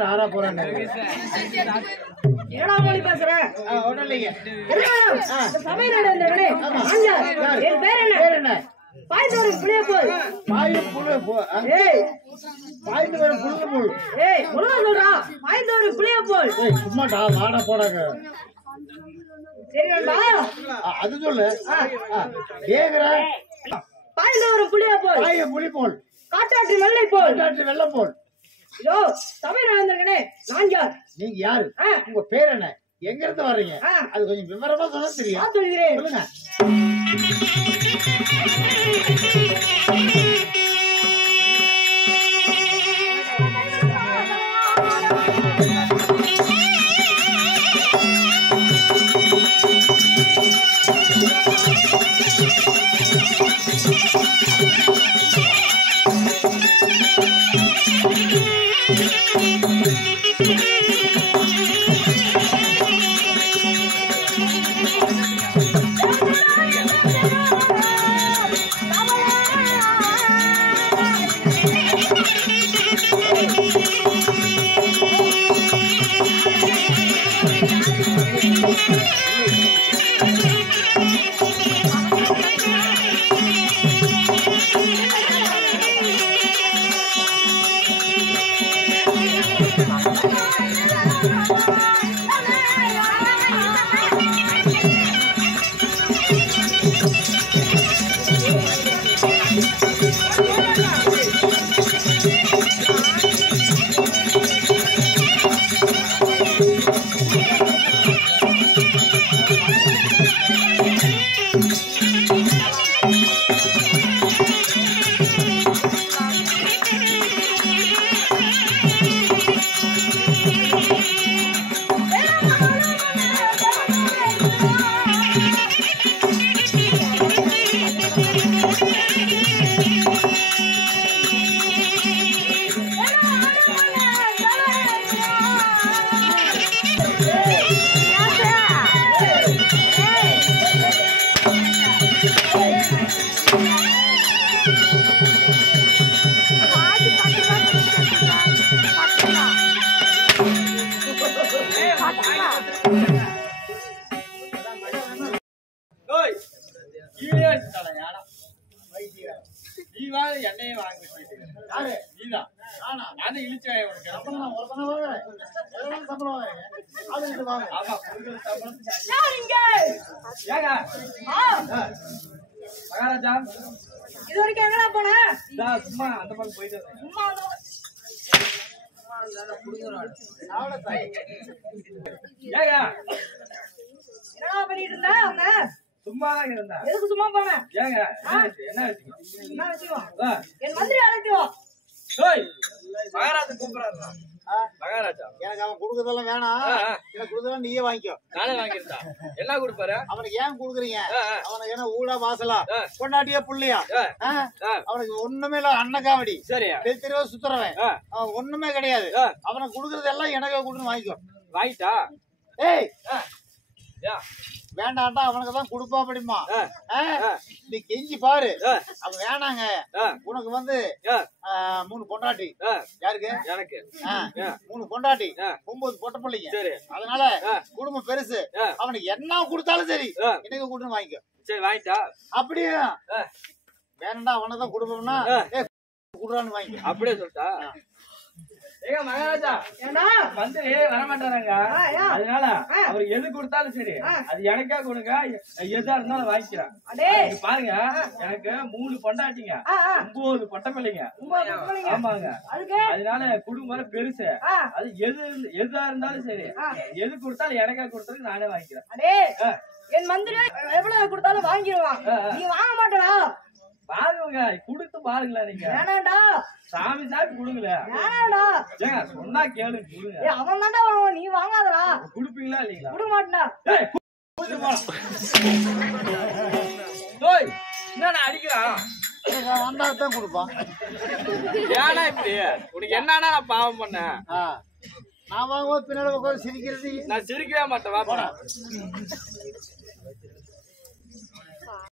நானா போறேன் என்னடா மொழி பேசுற? ஒண்ணும் இல்லைங்க. சபையில என் பேர் என்ன? பாய்ந்தோறும் புளிய போல். பாயும் புழு பாய்ந்து வரும் புழுது போல். ஒழுங்கா சொல்றா. பாய்ந்தோறும் புளிய போல். சும்மாடா மாட போடாங்க. சரி நண்பா. அது சொல்லு. கேக்குற பாய்ந்தோறும் புளிய போல். பாய புலி போல். காட்டாற்று வெள்ளை போல். காட்டாற்று வெள்ளம் போல். இதோ சபையில வந்திருக்கனே நான் யார்? நீங்க யாரு? உங்க பேர் என்ன? எங்க இருந்து வர்றீங்க? அது கொஞ்சம் விவரமா சொன்னா தெரியும். சொல்கிறேன். சொல்லுங்க. எண்ணெயே வாங்க நீதான் நான் இழிச்சாய மகாராஜா இது வரைக்கும் எங்கடா போன? சும்மா அந்த பக்கம் போயிட்டு சும்மா ஏயா என்னடா பண்ணிட்டு இருந்த? அவங்க சும்மாதான் இருந்தா. எதுக்கு சும்மா போன? ஏங்க என்ன வச்சுக்கோ என் மந்திரி அழைக்கோ. மகாராஜா கூப்பிடுறாரு. மகாராஜா எனக்கு அவன் குடுக்கறதெல்லாம் வேணாம். எனக்கு குடுக்கறதெல்லாம் நீயே வாங்கிக்கோ. நானே வாங்கிருந்தா என்ன கொடுப்பாரு? அவனுக்கு ஏன் குடுக்குறீங்க? அவனுக்கு என்ன ஊடா வாசலா பொண்டாட்டியா புள்ளியா? அவனுக்கு ஒண்ணுமே இல்ல. அன்னக்காவடி சரி தெருவா சுத்துறவன் அவன் ஒண்ணுமே கிடையாது. அவனுக்கு குடுக்கறது எல்லாம் எனக்கு கொடுன்னு வாங்கிக்கோ. வாங்கிட்டா? ஏய் வேண்டாண்டா அவனுக்கு தான் கொடுப்பா அப்படிமா. நீ கெஞ்சி பாரு. அவன் வேணாங்க. உனக்கு வந்து 3 பொண்டாட்டி. யாருக்கு? எனக்கு 3 பொண்டாட்டி 9 பொட்ட பிள்ளைங்க. அதனால குடும்பம் பெருசு. அவனுக்கு என்ன கொடுத்தாலும் சரி எனக்கு கொடுன்னு வாங்கிக்கோ. சரி வாங்கிட்டா? அப்படியே வேணாண்டா அவனை தான் கொடுப்போம்னா குடுறான்னு வாங்கிக்கோ. அப்படியே சொல்லிட்டா? ஏங்க மகாராஜா ஏண்டா மந்திரி வரமாட்டாராங்க. அதனால அவர் எது கொடுத்தாலும் சரி அது எனக்கா கொடுங்க. எதா இருந்தாலும் வாங்கிக்கிறேன். பாருங்க எனக்கு 3 பொண்டாட்டிங்க 9 பொட்ட பிள்ளைங்க. ஆமாங்க. அதனால குடும்பம் பெருசு. அது எதா இருந்தாலும் சரி எது கொடுத்தாலும் எனக்கா கொடுத்தாலும் நானே வாங்கிக்கிறேன். என் மந்திரி எவ்வளவு கொடுத்தாலும் வாங்கிடுவான். நீ வாங்க மாட்டடா? பாருங்க குடுத்து பாருங்களா. நீங்க வேணாண்டா சாமி சாமி குடுங்களே. வேணாண்டா ஏங்க சொன்னா கேளுங்க குடுங்க. அவன் தான்டா வாங்குவான். நீ வாங்காதடா. குடுப்பீங்களா இல்லீங்களா? குடுக்க மாட்டேன்டா. என்ன அடிக்கிறான்? வந்தாதான் கொடுப்பான். ஏன்னா இப்படி உனக்கு என்னன்னா நான் பாவம் பண்ணேன். நான் வாங்கும்போது பின்னால உட்காந்து சிரிக்கிறது. நான் சிரிக்கவே மாட்டேன்.